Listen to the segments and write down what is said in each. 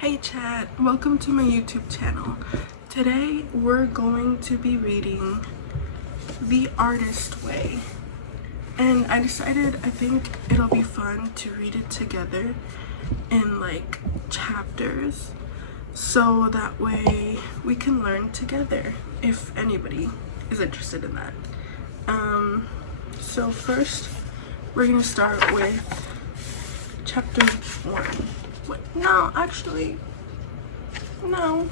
Hey chat, welcome to my YouTube channel. Today we're going to be reading The Artist Way. And I decided I think it'll be fun to read it together in like chapters, so that way we can learn together if anybody is interested in that. So first we're gonna start with chapter 1. No, actually, no.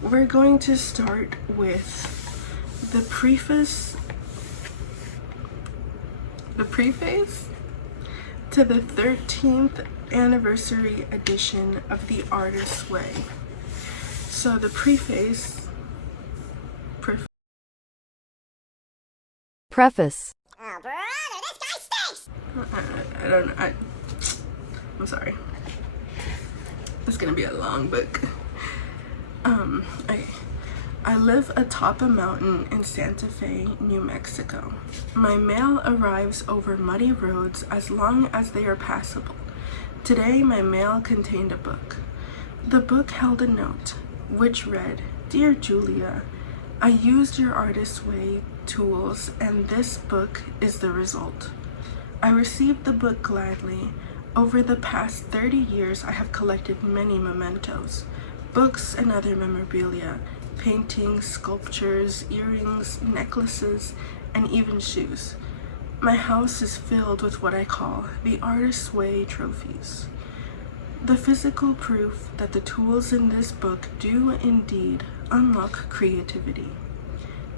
We're going to start with the preface to the 13th anniversary edition of The Artist's Way. So the preface. Oh, brother, this guy stinks! I don't know. I'm sorry. It's gonna be a long book. I live atop a mountain in Santa Fe, New Mexico. My mail arrives over muddy roads as long as they are passable. Today, my mail contained a book. The book held a note, which read, "Dear Julia, I used your Artist's Way tools, and this book is the result. I received the book gladly. Over the past 30 years, I have collected many mementos, books and other memorabilia, paintings, sculptures, earrings, necklaces, and even shoes. My house is filled with what I call the Artist's Way trophies. The physical proof that the tools in this book do indeed unlock creativity.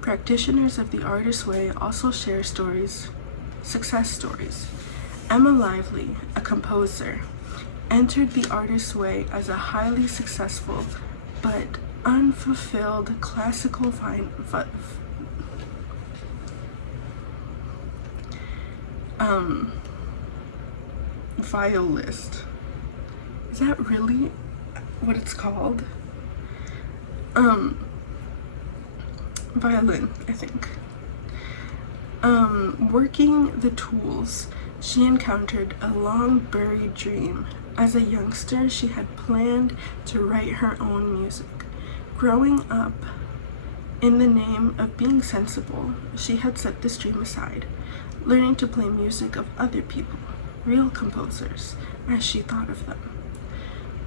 Practitioners of the Artist's Way also share success stories. Emma Lively, a composer, entered the Artist's Way as a highly successful but unfulfilled classical violist. Is that really what it's called? Violin, I think. Working the tools, she encountered a long-buried dream. As a youngster, she had planned to write her own music. Growing up, in the name of being sensible, she had set this dream aside, learning to play music of other people, real composers, as she thought of them.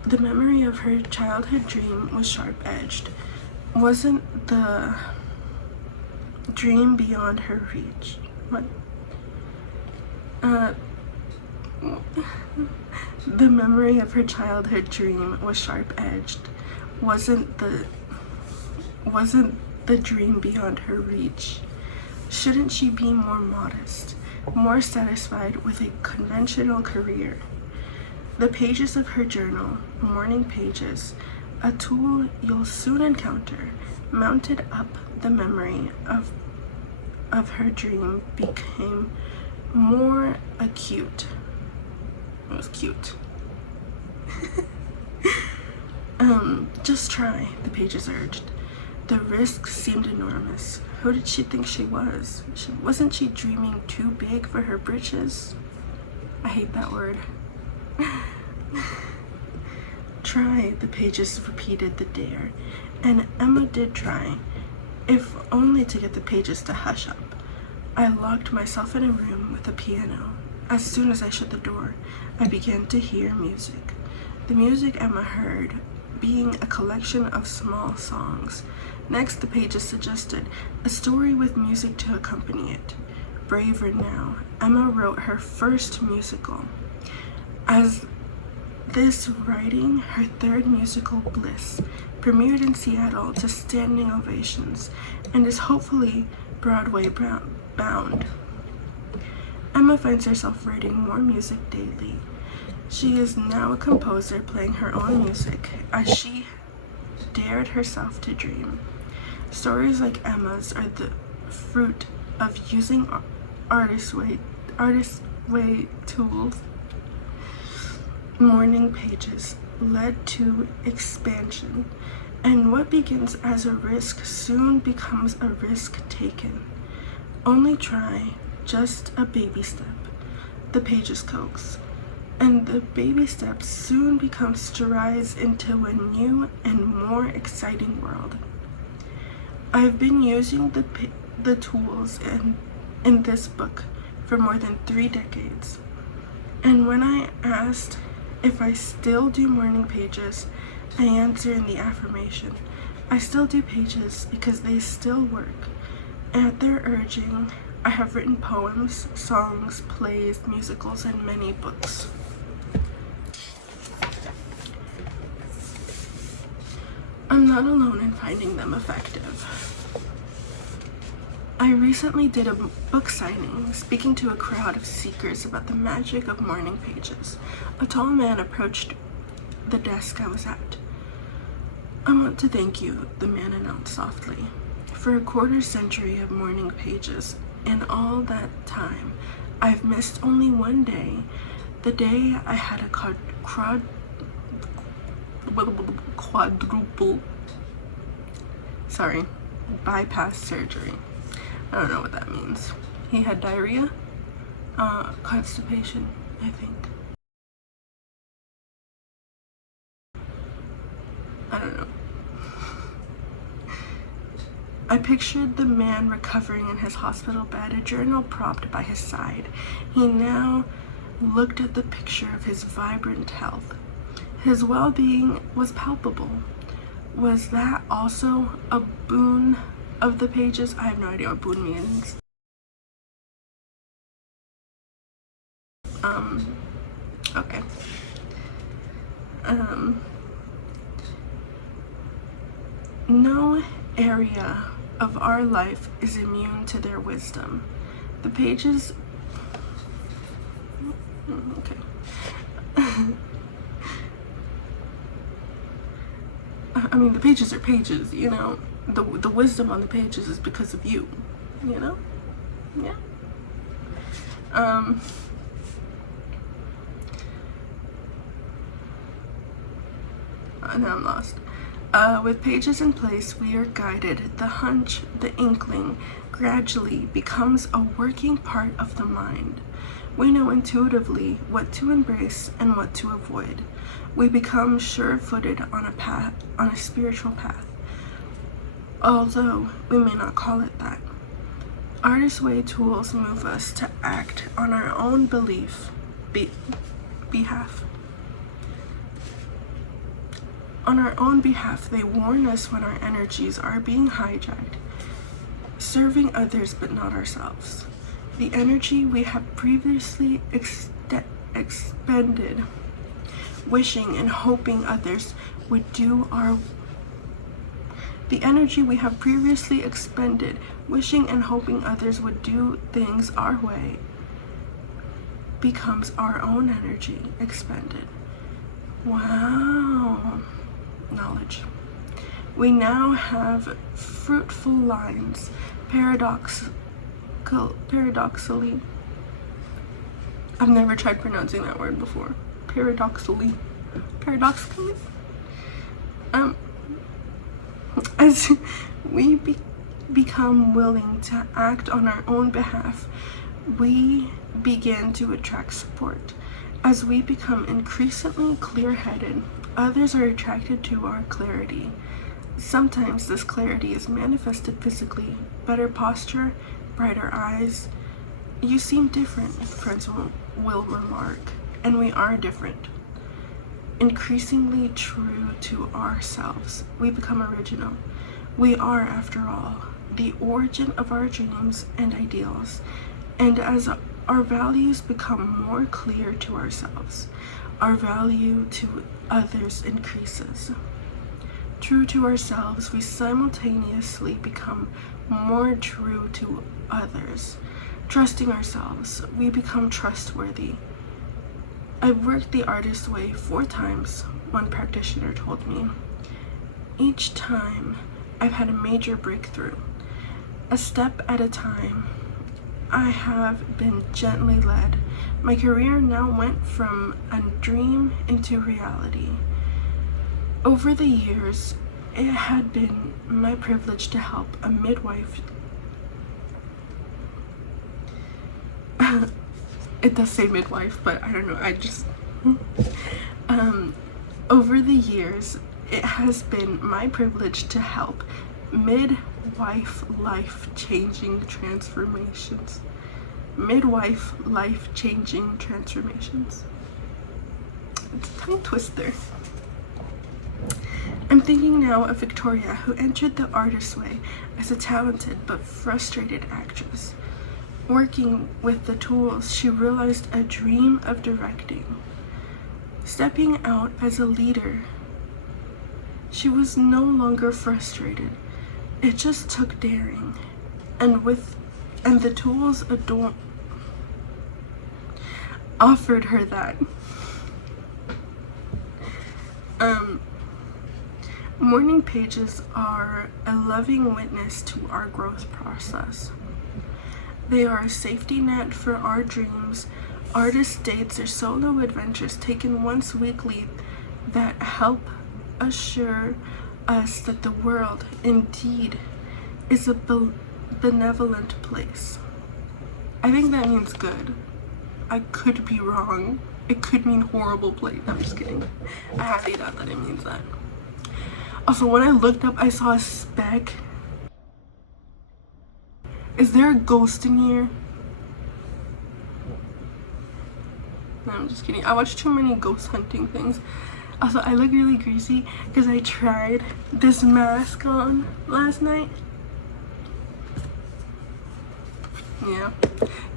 The memory of her childhood dream was sharp-edged. Wasn't the dream beyond her reach? What? The memory of her childhood dream was sharp-edged. Wasn't the dream beyond her reach? Shouldn't she be more modest, more satisfied with a conventional career? The pages of her journal, morning pages, a tool you'll soon encounter, mounted up the memory of her dream, became more acute. It was cute. Just try, the pages urged. The risk seemed enormous. Who did she think she was? Wasn't she dreaming too big for her britches? I hate that word. Try, the pages repeated the dare, and Emma did try, if only to get the pages to hush up. I locked myself in a room with a piano. As soon as I shut the door, I began to hear music. The music Emma heard being a collection of small songs. Next, the pages suggested a story with music to accompany it. Braver now, Emma wrote her first musical. As this writing, her third musical, Bliss, premiered in Seattle to standing ovations and is hopefully Broadway bound. Emma finds herself writing more music daily. She is now a composer playing her own music as she dared herself to dream. Stories like Emma's are the fruit of using Artist's Way tools. Morning pages led to expansion, and what begins as a risk soon becomes a risk taken. Only try, just a baby step. The pages coax. and the baby steps soon become strides into a new and more exciting world. I've been using the tools in this book for more than 3 decades, and when I asked if I still do morning pages, I answer in the affirmation. I still do pages because they still work. At their urging, I have written poems, songs, plays, musicals, and many books. I'm not alone in finding them effective. I recently did a book signing, speaking to a crowd of seekers about the magic of morning pages. A tall man approached the desk I was at. "I want to thank you," the man announced softly. "For a quarter century of morning pages, in all that time, I've missed only one day, the day I had a quadruple bypass surgery." I don't know what that means. He had diarrhea, constipation, I think. I don't know. I pictured the man recovering in his hospital bed, a journal propped by his side. He now looked at the picture of his vibrant health. His well-being was palpable. Was that also a boon of the pages? I have no idea what boon means. Okay. No area of our life is immune to their wisdom. The pages, okay. I mean, the pages are pages, you know. The wisdom on the pages is because of you, you know? Yeah. Now I'm lost. With pages in place, we are guided. The hunch, the inkling, gradually becomes a working part of the mind. We know intuitively what to embrace and what to avoid. We become sure-footed on a spiritual path, although we may not call it that. Artist Way tools move us to act on our own behalf. On our own behalf, they warn us when our energies are being hijacked, serving others but not ourselves. The energy we have previously expended, wishing and hoping others would do our The energy we have previously expended, wishing and hoping others would do things our way, becomes our own energy expended. Wow. Knowledge. We now have fruitful lines, paradoxically. I've never tried pronouncing that word before. Paradoxically. As we become willing to act on our own behalf, we begin to attract support. As we become increasingly clear-headed, others are attracted to our clarity. Sometimes this clarity is manifested physically. Better posture, brighter eyes. "You seem different," friends will remark, and we are different. Increasingly true to ourselves, we become original. We are, after all, the origin of our dreams and ideals, and as our values become more clear to ourselves, our value to others increases. True to ourselves, we simultaneously become more true to others. Trusting ourselves, we become trustworthy. I've worked the Artist Way 4 times, one practitioner told me. Each time, I've had a major breakthrough. A step at a time, I have been gently led. My career now went from a dream into reality. Over the years, it had been my privilege to help a midwife. It does say midwife, but I don't know, I just Over the years, it has been my privilege to help midwife life-changing transformations. Midwife life-changing transformations. It's a tongue twister. I'm thinking now of Victoria, who entered the artist's way as a talented but frustrated actress. Working with the tools, she realized a dream of directing. Stepping out as a leader, she was no longer frustrated. It just took daring, and the tools offered her that. Morning pages are a loving witness to our growth process. They are a safety net for our dreams. Artist dates or solo adventures taken once weekly that help assure us that the world indeed is a benevolent place. I think that means good. I could be wrong. It could mean horrible place. I'm just kidding. I highly doubt that it means that. Also, when I looked up, I saw a speck. Is there a ghost in here? No, I'm just kidding. I watch too many ghost hunting things. Also, I look really greasy because I tried this mask on last night. Yeah.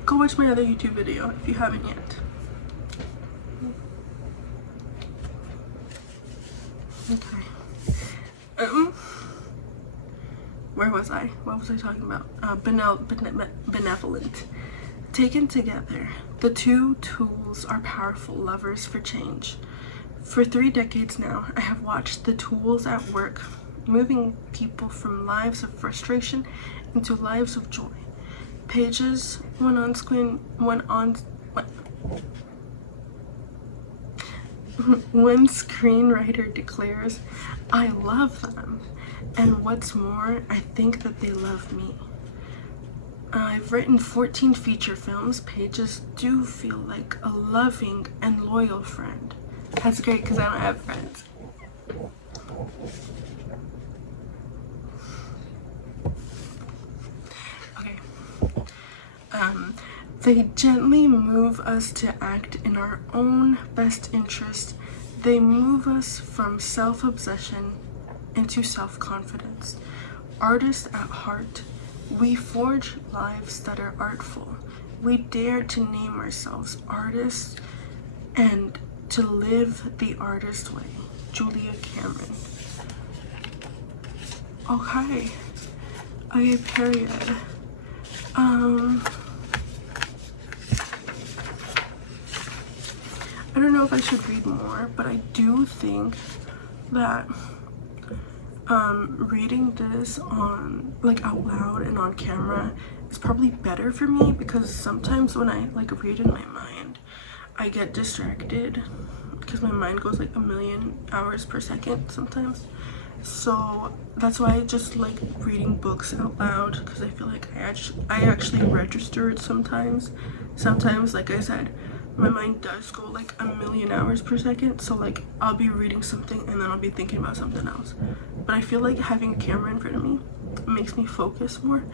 Go watch my other YouTube video if you haven't yet. Okay. Where was I? What was I talking about? Benevolent. Taken together, the two tools are powerful levers for change. For 3 decades now, I have watched the tools at work, moving people from lives of frustration into lives of joy. Pages, one screenwriter declares, "I love them," and what's more, I think that they love me. I've written 14 feature films. Pages do feel like a loving and loyal friend. That's great because I don't have friends. Okay. They gently move us to act in our own best interest. They move us from self-obsession into self-confidence. Artists at heart, we forge lives that are artful. We dare to name ourselves artists and to live the artist way. Julia Cameron. Okay. Okay, period. I don't know if I should read more, but I do think that reading this on out loud and on camera is probably better for me, because sometimes when I read in my mind, I get distracted because my mind goes like a million hours per second sometimes. So that's why I just like reading books out loud, because I feel like I actually register it sometimes. Sometimes, like I said, my mind does go like a million hours per second, so like I'll be reading something and then I'll be thinking about something else. But I feel like having a camera in front of me makes me focus more.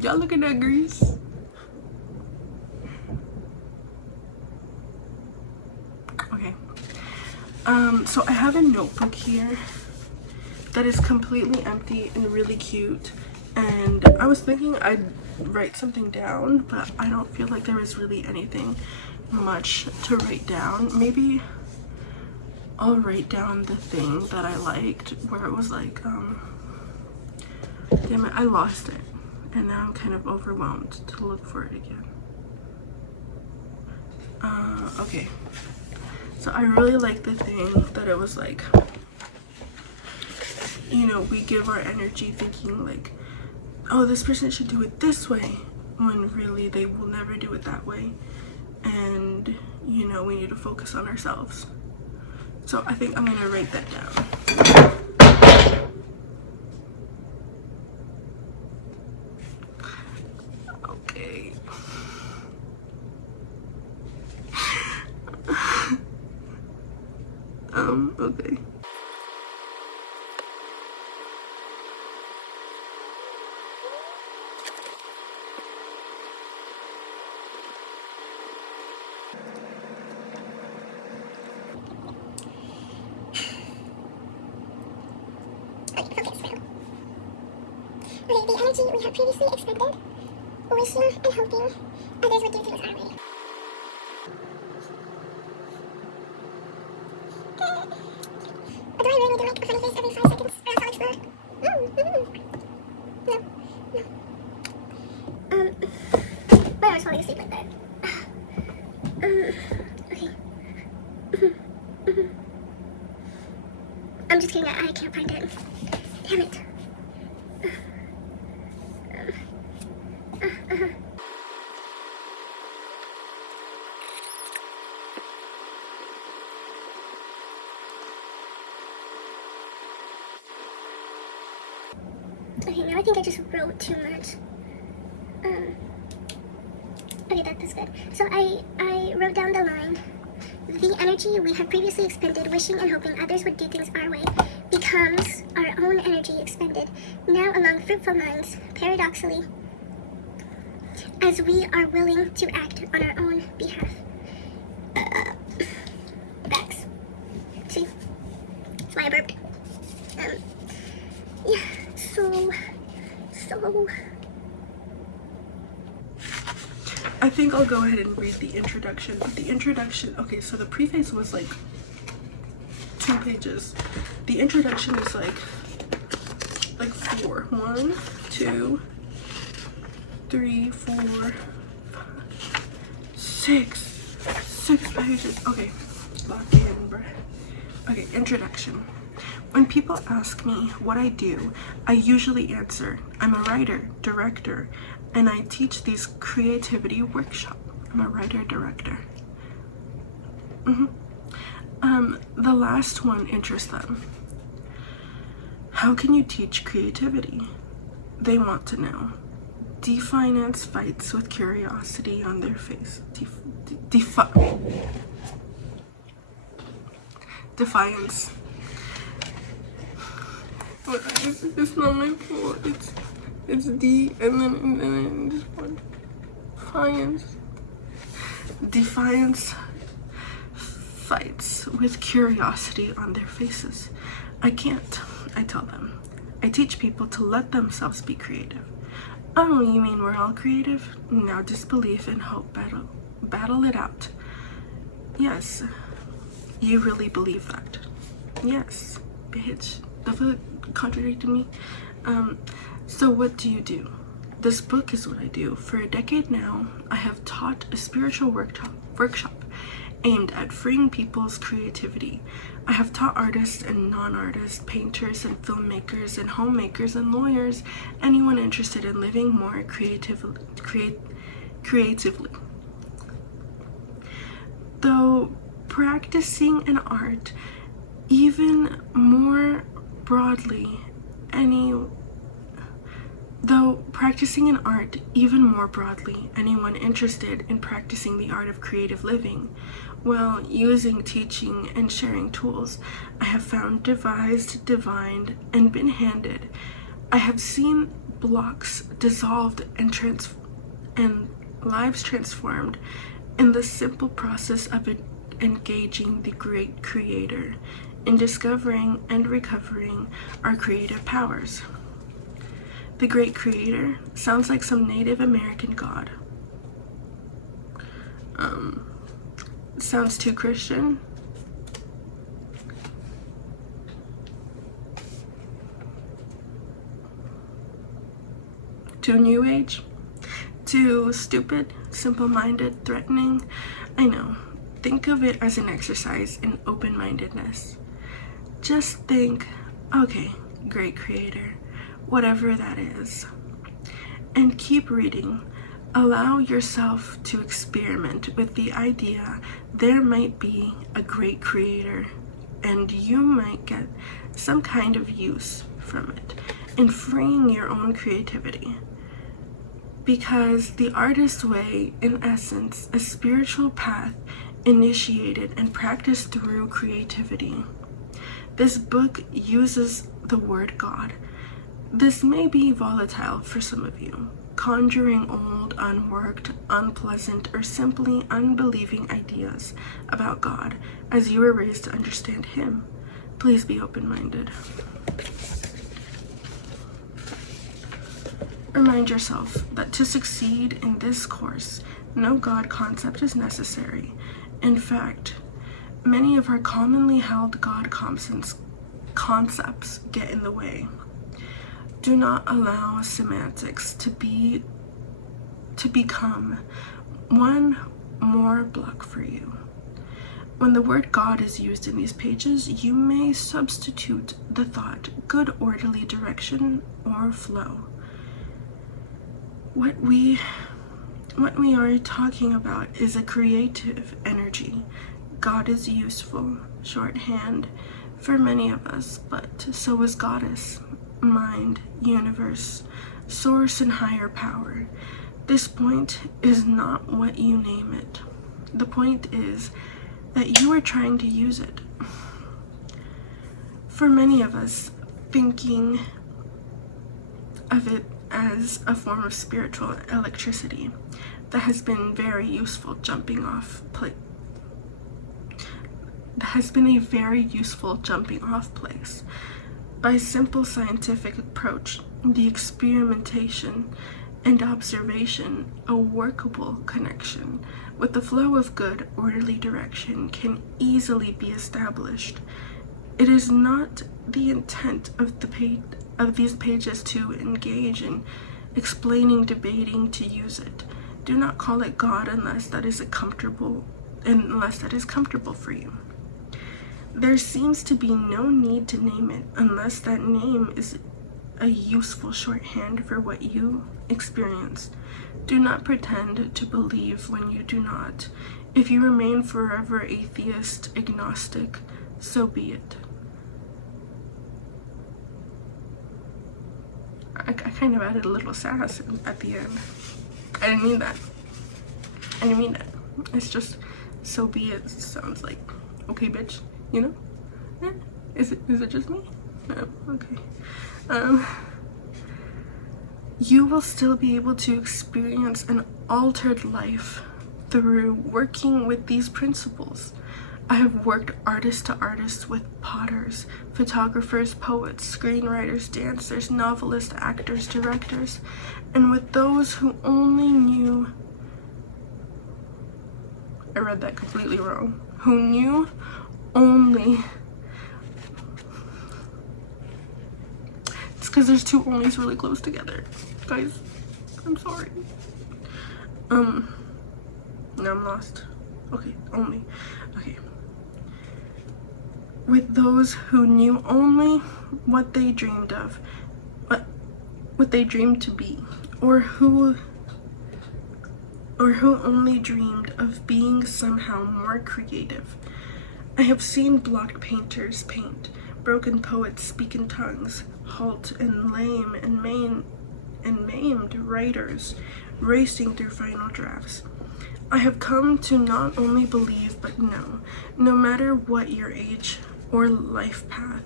Y'all look at that grease. Okay. So I have a notebook here that is completely empty and really cute. And I was thinking I'd write something down, but I don't feel like there was really anything much to write down. Maybe I'll write down the thing that I liked, where it was like, damn it, I lost it. And now I'm kind of overwhelmed to look for it again. Okay. So I really like the thing that it was like, you know, we give our energy thinking like, oh, this person should do it this way, when really they will never do it that way. And, you know, we need to focus on ourselves. So I think I'm gonna write that down. Okay. Okay. Okay, focus now. Okay, the energy we have previously expended, wishing and hoping others would do things our way. Or do I really need to make a funny face every 5 seconds, or else I'll explode? No, no. Why am I falling asleep like that? Okay. I'm just kidding, I can't find it. Damn it. Okay, now I think I just wrote too much. Okay, that's good. So I wrote down the line. The energy we had previously expended wishing and hoping others would do things our way becomes our own energy expended now along fruitful minds, paradoxically, as we are willing to act on our own behalf. Facts. See? That's why I burped. Yeah, so... I think I'll go ahead and read the introduction. But the introduction, okay, so the preface was like 2 pages. The introduction is like 4. 1, 2, 3, 4, 5, 6 pages. Okay, lock in, bruh. Okay, introduction. When people ask me what I do, I usually answer, I'm a writer, director, and I teach these creativity workshops. I'm a writer, director. The last one interests them. How can you teach creativity? They want to know. Defiance fights with curiosity on their face. Defiance. It's not my fault. It's D and then just one. Defiance. Defiance fights with curiosity on their faces. I can't, I tell them. I teach people to let themselves be creative. Oh, you mean we're all creative? Now disbelief and hope battle it out. Yes, you really believe that? Yes, bitch. The fuck contradicted me. So what do you do? This book is what I do. For a decade now, I have taught a spiritual workshop aimed at freeing people's creativity. I have taught artists and non-artists, painters and filmmakers and homemakers and lawyers, anyone interested in living more creatively. Though practicing an art even more broadly, anyone interested in practicing the art of creative living, while using, teaching, and sharing tools I have found, devised, divined, and been handed, I have seen blocks dissolved and lives transformed in the simple process of engaging the great creator in discovering and recovering our creative powers. The great creator sounds like some Native American god. Sounds too Christian. Too New Age. Too stupid, simple-minded, threatening. I know. Think of it as an exercise in open-mindedness. Just think, okay, great creator, whatever that is, and keep reading. Allow yourself to experiment with the idea there might be a great creator and you might get some kind of use from it in freeing your own creativity. Because the artist's way, in essence, a spiritual path, initiated and practiced through creativity. This book uses the word God. This may be volatile for some of you, conjuring old, unworked, unpleasant, or simply unbelieving ideas about God as you were raised to understand Him. Please be open-minded. Remind yourself that to succeed in this course, no God concept is necessary. In fact, many of our commonly held God concepts get in the way. Do not allow semantics to become one more block for you. When the word God is used in these pages, you may substitute the thought good orderly direction or flow. What we are talking about is a creative energy. God is useful, shorthand for many of us, but so is Goddess, mind, universe, source, and higher power. This point is not what you name it. The point is that you are trying to use it. For many of us, thinking of it as a form of spiritual electricity that has been very useful jumping off place. By simple scientific approach, the experimentation and observation, a workable connection with the flow of good, orderly direction can easily be established. It is not the intent of these pages to engage in explaining, debating, to use it. Do not call it God unless that is comfortable for you. There seems to be no need to name it unless that name is a useful shorthand for what you experience. Do not pretend to believe when you do not. If you remain forever atheist, agnostic, so be it. I kind of added a little sass at the end. I didn't mean that. It's just, so be it. Sounds like, okay, bitch, you know? Is it just me? No, okay. You will still be able to experience an altered life through working with these principles. I have worked artist to artist with potters, photographers, poets, screenwriters, dancers, novelists, actors, directors, and with those who only knew, I read that completely wrong, who knew only, it's because there's two onlys really close together, guys, I'm sorry. Now I'm lost. Okay, only, okay. With those who knew only what they dreamed of, what they dreamed to be, or who only dreamed of being somehow more creative. I have seen blocked painters paint, broken poets speak in tongues, halt and lame and maimed writers racing through final drafts. I have come to not only believe but know, no matter what your age or life path,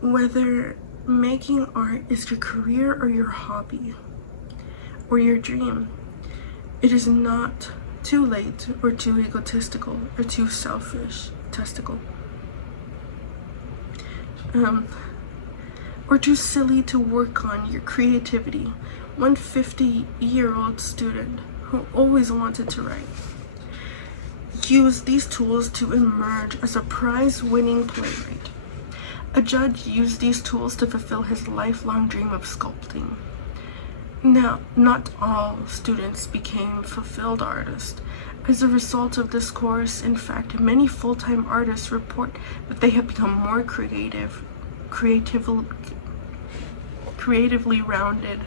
whether making art is your career or your hobby or your dream, it is not too late or too egotistical or too selfish, or too silly to work on your creativity. One 50-year-old student who always wanted to write used these tools to emerge as a prize-winning playwright. A judge used these tools to fulfill his lifelong dream of sculpting. Now, not all students became fulfilled artists. As a result of this course, in fact, many full-time artists report that they have become more creatively rounded.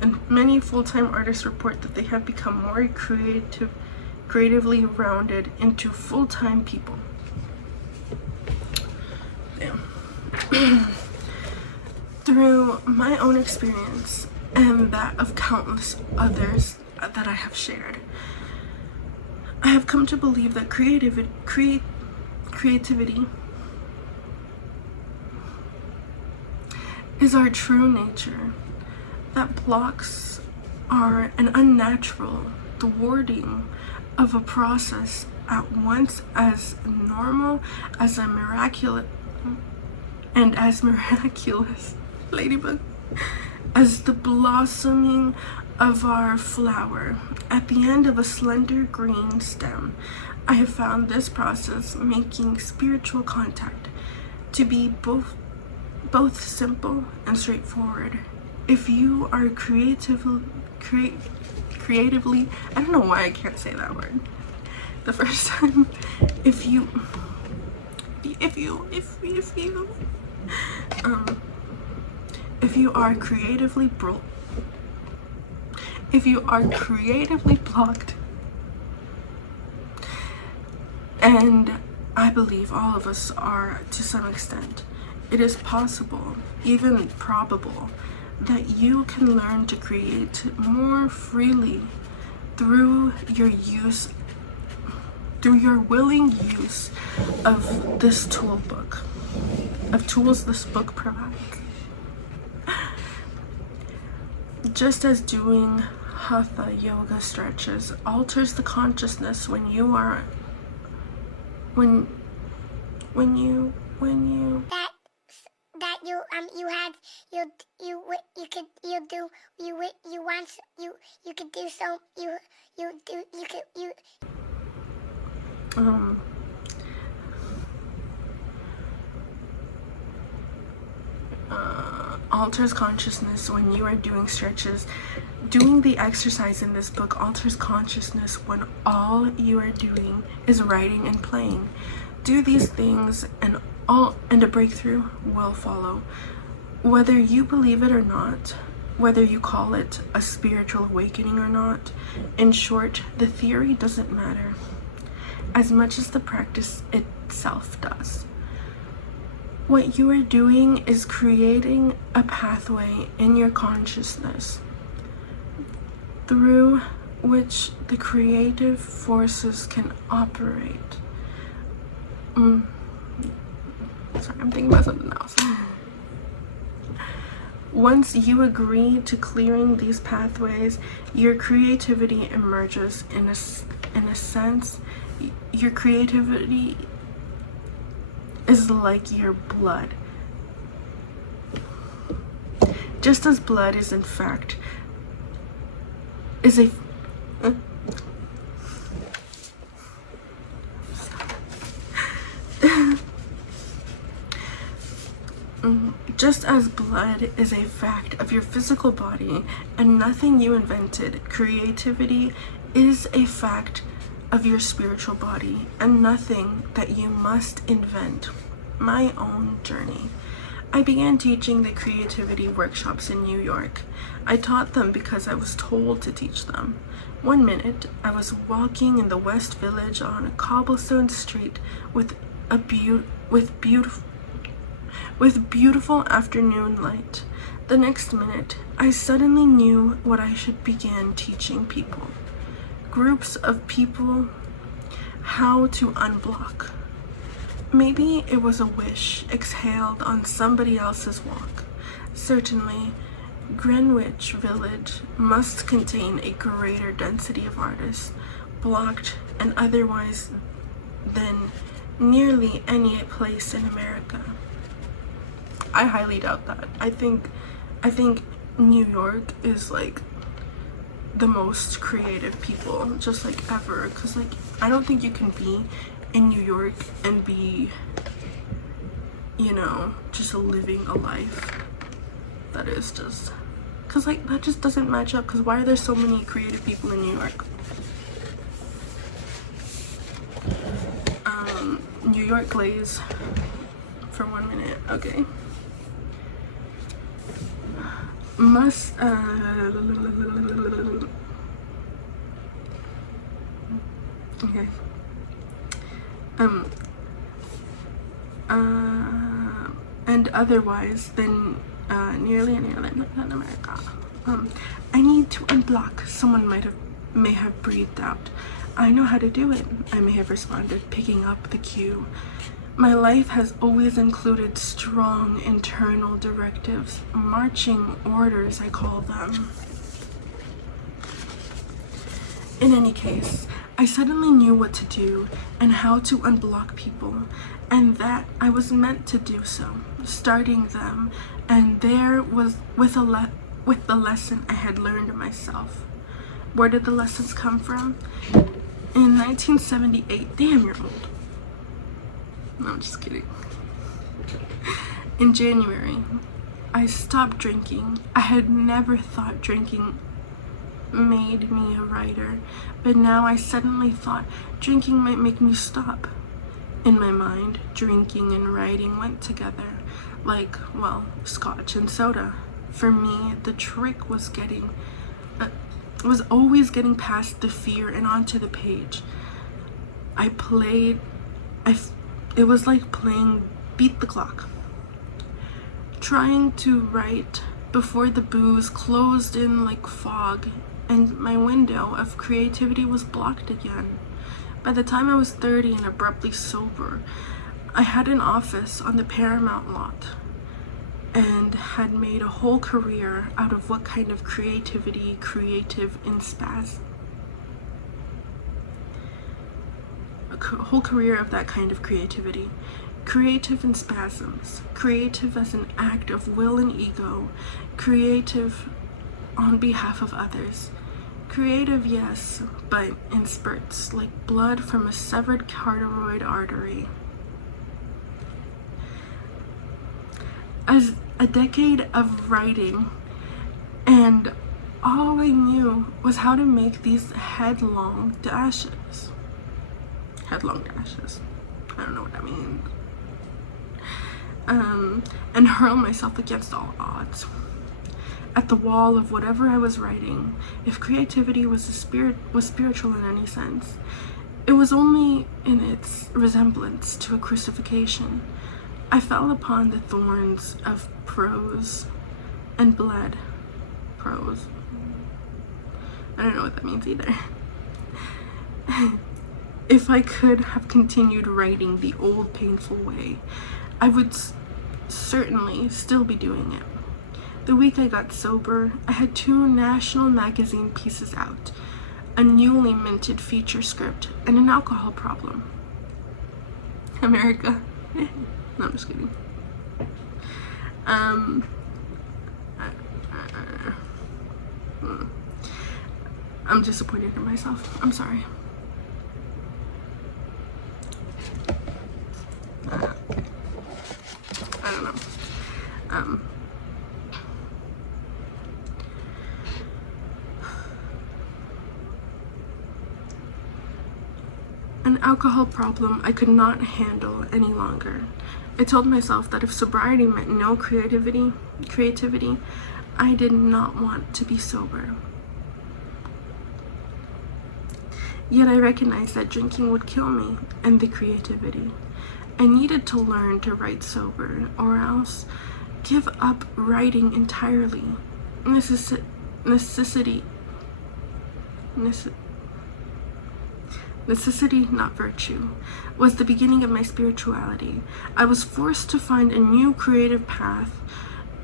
And many full-time artists report that they have become more creatively rounded into full-time people. Damn. Through my own experience and that of countless others that I have shared. I have come to believe that creativity is our true nature, that blocks are an unnatural thwarting of a process at once as normal as a miraculous ladybug as the blossoming of our flower at the end of a slender green stem. I have found this process making spiritual contact to be both simple and straightforward. If you are creatively, I don't know why I can't say that word the first time. If you are creatively blocked, and I believe all of us are to some extent, it is possible, even probable, that you can learn to create more freely through your willing use of this tools this book provides. Just as doing hatha yoga stretches alters the consciousness when you alters consciousness when you are doing stretches. Doing the exercise in this book alters consciousness when all you are doing is writing and playing. Do these things and a breakthrough will follow. Whether you believe it or not, whether you call it a spiritual awakening or not, in short, the theory doesn't matter as much as the practice itself does. What you are doing is creating a pathway in your consciousness through which the creative forces can operate. Sorry, I'm thinking about something else. Once you agree to clearing these pathways, your creativity emerges. In a sense, your creativity is like your blood. Just as blood is in fact just as blood is a fact of your physical body and nothing you invented, creativity is a fact of your spiritual body and nothing that you must invent. My own journey. I began teaching the creativity workshops in New York. I taught them because I was told to teach them. One minute, I was walking in the West Village on a cobblestone street with beautiful afternoon light. The next minute, I suddenly knew what I should begin teaching people. Groups of people how to unblock. Maybe it was a wish exhaled on somebody else's walk. Certainly, Greenwich Village must contain a greater density of artists, blocked and otherwise, than nearly any place in America. I highly doubt that. I think New York is like the most creative people just like ever, because like I don't think you can be in New York and be, you know, just living a life that is just, because like that just doesn't match up. Because why are there so many creative people in New York? New York glaze for 1 minute. Okay. Must okay. And otherwise than nearly any other Latin America. I need to unblock. Someone may have breathed out. I know how to do it, I may have responded, picking up the cue. My life has always included strong internal directives, marching orders, I call them. In any case, I suddenly knew what to do and how to unblock people, and that I was meant to do so, starting them, and there was with the lesson I had learned myself. Where did the lessons come from? In 1978, damn, you're old. No, I'm just kidding. In January, I stopped drinking. I had never thought drinking made me a writer, but now I suddenly thought drinking might make me stop. In my mind, drinking and writing went together, like, well, scotch and soda. For me, the trick was always getting past the fear and onto the page. It was like playing Beat the Clock. Trying to write before the booze closed in like fog and my window of creativity was blocked again. By the time I was 30 and abruptly sober, I had an office on the Paramount lot and had made a whole career out of what kind of creativity, creative in spasm. A whole career of that kind of creativity. Creative in spasms, creative as an act of will and ego, creative on behalf of others. Creative, yes, but in spurts, like blood from a severed carotid artery. As a decade of writing, and all I knew was how to make these headlong dashes. I don't know what that means. And hurl myself against all odds. At the wall of whatever I was writing, if creativity was spiritual in any sense, it was only in its resemblance to a crucifixion. I fell upon the thorns of prose and bled. Prose. I don't know what that means either. If I could have continued writing the old painful way, I would certainly still be doing it. The week I got sober, I had 2 national magazine pieces out, a newly minted feature script, and an alcohol problem. America. No, I'm just kidding. I'm disappointed in myself. I'm sorry. I don't know. An alcohol problem I could not handle any longer. I told myself that if sobriety meant no creativity, I did not want to be sober. Yet I recognized that drinking would kill me and the creativity. I needed to learn to write sober, or else give up writing entirely. Necessity, not virtue, was the beginning of my spirituality. I was forced to find a new creative path,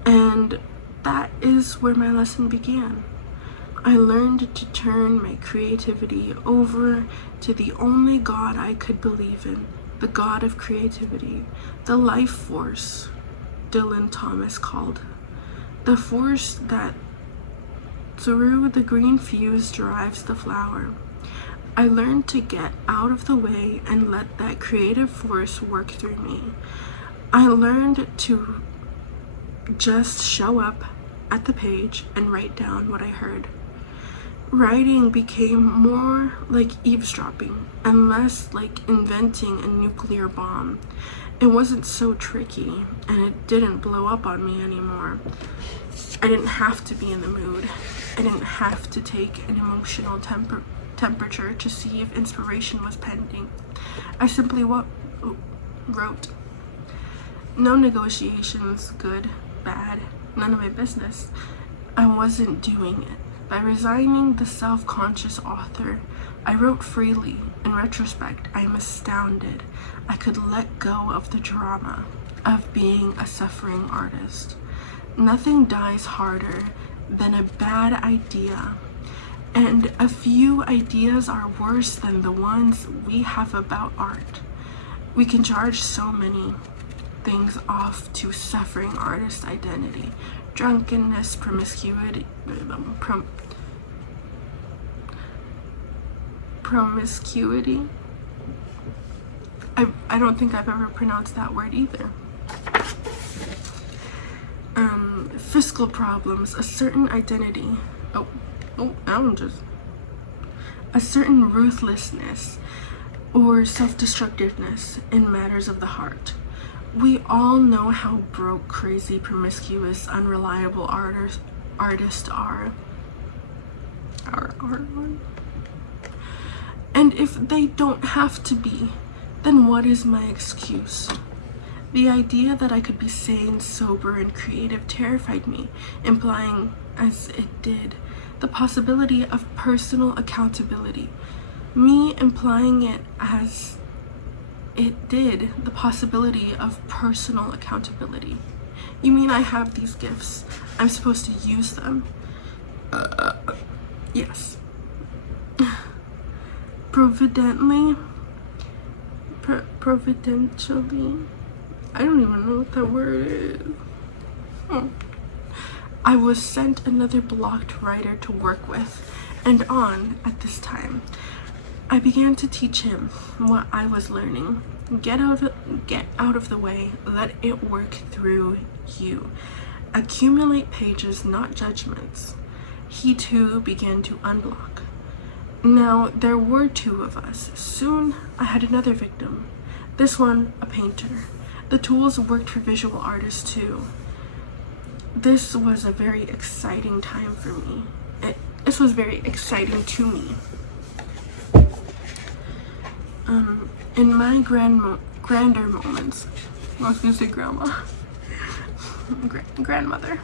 and that is where my lesson began. I learned to turn my creativity over to the only God I could believe in, the God of creativity, the life force, Dylan Thomas called, the force that through the green fuse drives the flower. I learned to get out of the way and let that creative force work through me. I learned to just show up at the page and write down what I heard. Writing became more like eavesdropping and less like inventing a nuclear bomb. It wasn't so tricky, and it didn't blow up on me anymore. I didn't have to be in the mood. I didn't have to take an emotional temperature to see if inspiration was pending. I simply wrote. No negotiations, good, bad, none of my business. I wasn't doing it. By resigning the self-conscious author, I wrote freely. In retrospect, I am astounded I could let go of the drama of being a suffering artist. Nothing dies harder than a bad idea, and a few ideas are worse than the ones we have about art. We can charge so many things off to suffering artist identity: drunkenness, promiscuity, promiscuity. I don't think I've ever pronounced that word either. Fiscal problems, a certain identity. A certain ruthlessness or self-destructiveness in matters of the heart. We all know how broke, crazy, promiscuous, unreliable artists are. And if they don't have to be, then what is my excuse? The idea that I could be sane, sober, and creative terrified me, implying, as it did, the possibility of personal accountability. Me implying it as it did, the possibility of personal accountability. You mean I have these gifts? I'm supposed to use them? Yes. Providentially, I don't even know what that word is. I was sent another blocked writer to work with, and at this time, I began to teach him what I was learning. Get out of the way, let it work through you. Accumulate pages, not judgments. He too began to unblock. Now, there were two of us. Soon, I had another victim. This one, a painter. The tools worked for visual artists too. This was a very exciting time for me. This was very exciting to me. In my grander moments, I was gonna say grandma, grandmother.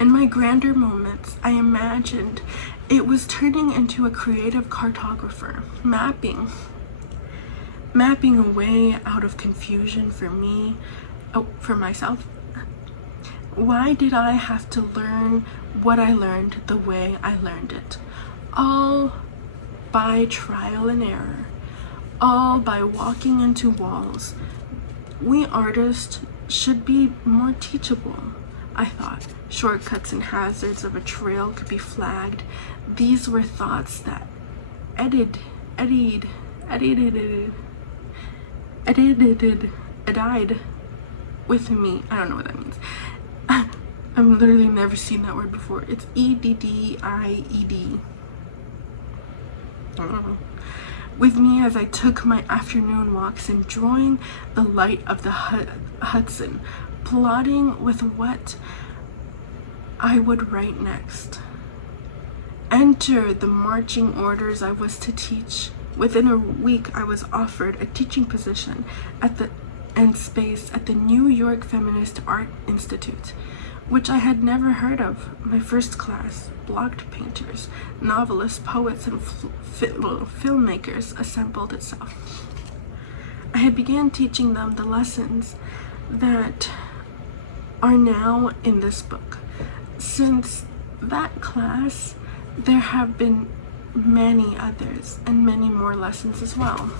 In my grander moments, I imagined it was turning into a creative cartographer, mapping a way out of confusion for me, for myself. Why did I have to learn what I learned the way I learned it? All by trial and error, all by walking into walls. We artists should be more teachable, I thought. Shortcuts and hazards of a trail could be flagged. These were thoughts that edited with me. I don't know what that means. I've literally never seen that word before. It's EDDIED. I don't know. With me as I took my afternoon walks, enjoying the light of the Hudson, plotting with what I would write next. Enter the marching orders I was to teach. Within a week, I was offered a teaching position and space at the New York Feminist Art Institute, which I had never heard of. My first class, blocked painters, novelists, poets, and filmmakers assembled itself. I had began teaching them the lessons that are now in this book. Since that class, there have been many others and many more lessons as well.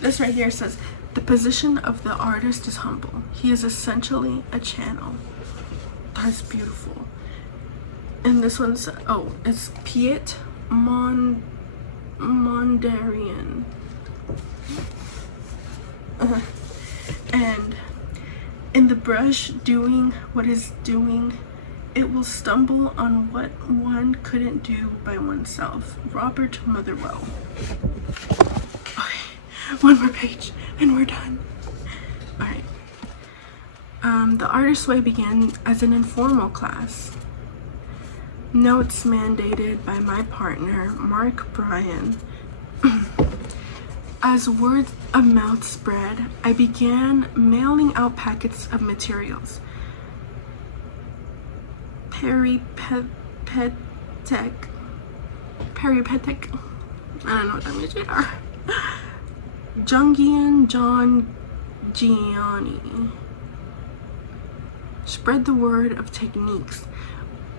This right here says, the position of the artist is humble. He is essentially a channel. That's beautiful. And this one's, it's Piet Mondarian. And in the brush doing what is doing, it will stumble on what one couldn't do by oneself. Robert Motherwell. Okay, one more page and we're done. All right. The Artist's Way began as an informal class. Notes mandated by my partner, Mark Bryan. As word of mouth spread, I began mailing out packets of materials. peripatetic, I don't know what that means either. Jungian John Gianni spread the word of techniques.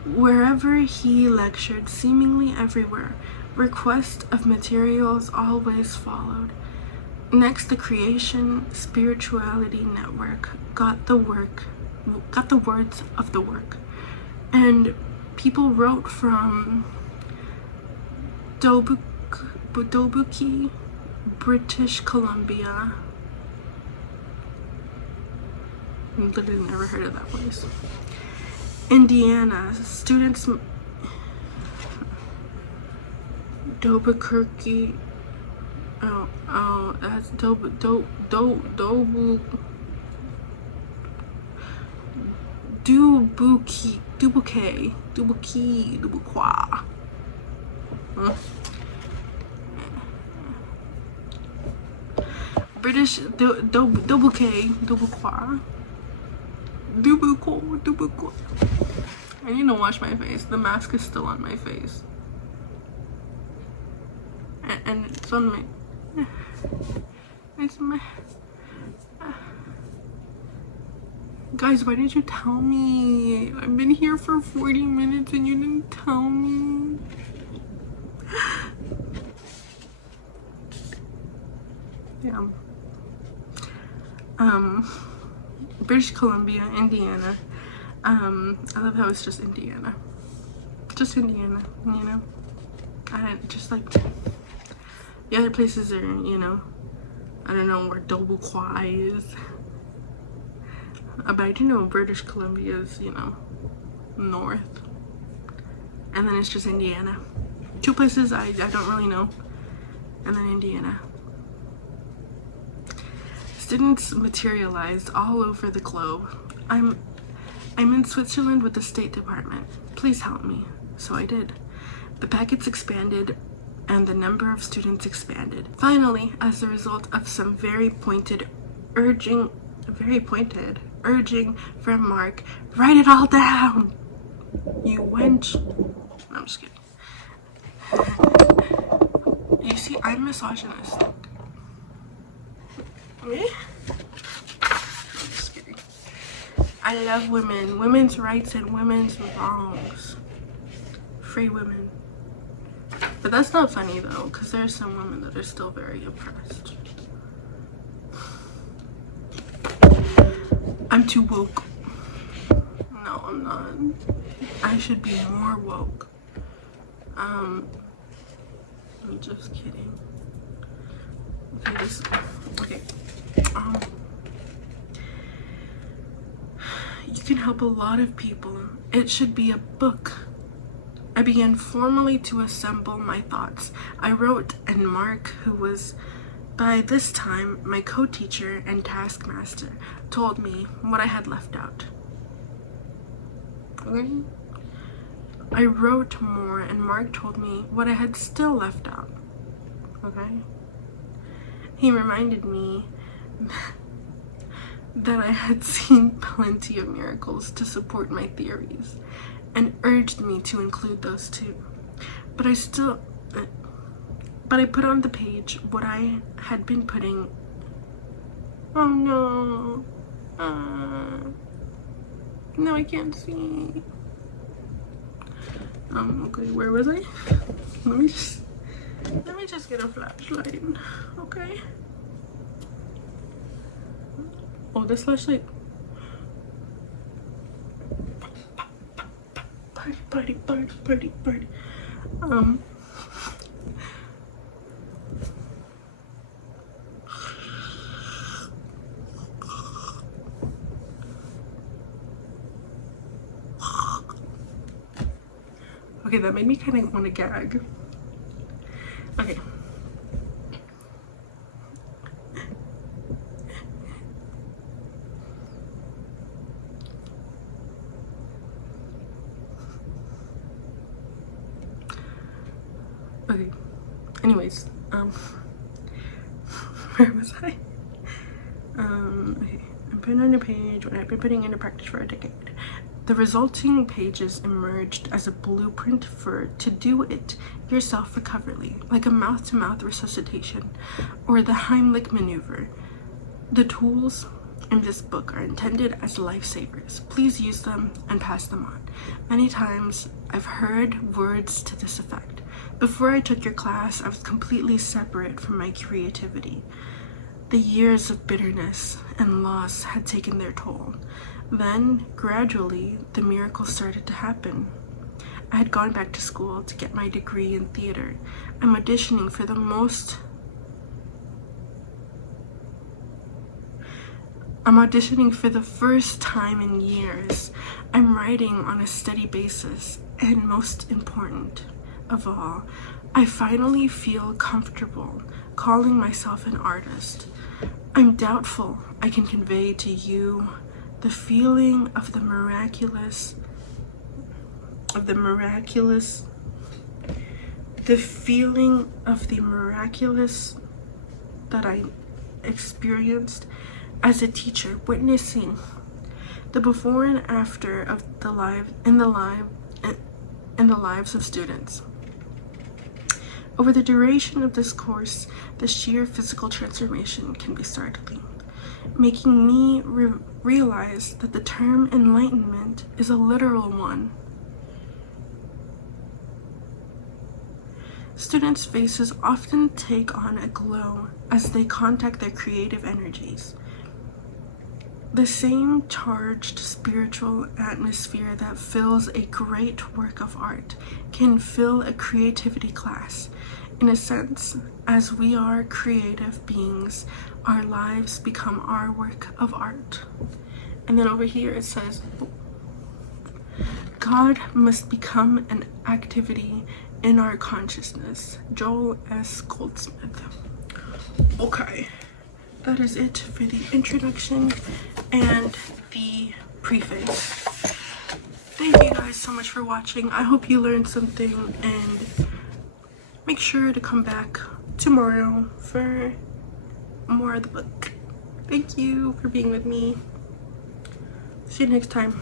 Wherever he lectured, seemingly everywhere, request of materials always followed. Next, the Creation Spirituality Network got the words of the work, and people wrote from Dubuque, British Columbia. Literally never heard of that place. Indiana students. Dubuque. Oh, that's Dubuque. British Dubuque. I need to wash my face. The mask is still on my face. And it's on my... It's my... Guys, why didn't you tell me? I've been here for 40 minutes and you didn't tell me. Damn. British Columbia, Indiana. I love how it's just Indiana. Just Indiana, you know? I just like... The other places are, you know, I don't know where Dubuque is. But I do know British Columbia is, you know, north. And then it's just Indiana. Two places I don't really know. And then Indiana. Students materialized all over the globe. I'm in Switzerland with the State Department. Please help me. So I did. The packets expanded and the number of students expanded. Finally, as a result of some very pointed urging from Mark, write it all down, you wench. No, I'm just kidding. You see, I'm misogynistic. Me? I'm just kidding. I love women, women's rights and women's wrongs. Free women. But that's not funny though, because there's some women that are still very oppressed. I'm too woke. No, I'm not. I should be more woke. I'm just kidding. Okay, you can help a lot of people. It should be a book. I began formally to assemble my thoughts. I wrote, and Mark, who was by this time my co-teacher and taskmaster, told me what I had left out. Okay? I wrote more, and Mark told me what I had still left out. Okay? He reminded me that I had seen plenty of miracles to support my theories, and urged me to include those too. But I put on the page what I had been putting. Oh no. No, I can't see. Okay, where was I? Let me just get a flashlight. Okay. Oh, this flashlight. Party. Okay, that made me kind of want to gag. Okay. Okay. Anyways, where was I? Okay. I'm putting on the page what I've been putting into practice for a decade. The resulting pages emerged as a blueprint for to-do-it-yourself recovery, like a mouth-to-mouth resuscitation or the Heimlich maneuver. The tools in this book are intended as lifesavers. Please use them and pass them on. Many times I've heard words to this effect. Before I took your class, I was completely separate from my creativity. The years of bitterness and loss had taken their toll. Then, gradually, the miracles started to happen. I had gone back to school to get my degree in theater. I'm auditioning for the first time in years. I'm writing on a steady basis, and most important of all, I finally feel comfortable calling myself an artist. I'm doubtful I can convey to you the feeling of the miraculous that I experienced as a teacher, witnessing the before and after of the lives of students. Over the duration of this course, the sheer physical transformation can be startling, making me realize that the term enlightenment is a literal one. Students' faces often take on a glow as they contact their creative energies. The same charged spiritual atmosphere that fills a great work of art can fill a creativity class. In a sense, as we are creative beings, our lives become our work of art. And then over here it says, God must become an activity in our consciousness. Joel S. Goldsmith. Okay, that is it for the introduction and the preface. Thank you guys so much for watching. I hope you learned something, and make sure to come back tomorrow for more of the book. Thank you for being with me. See you next time.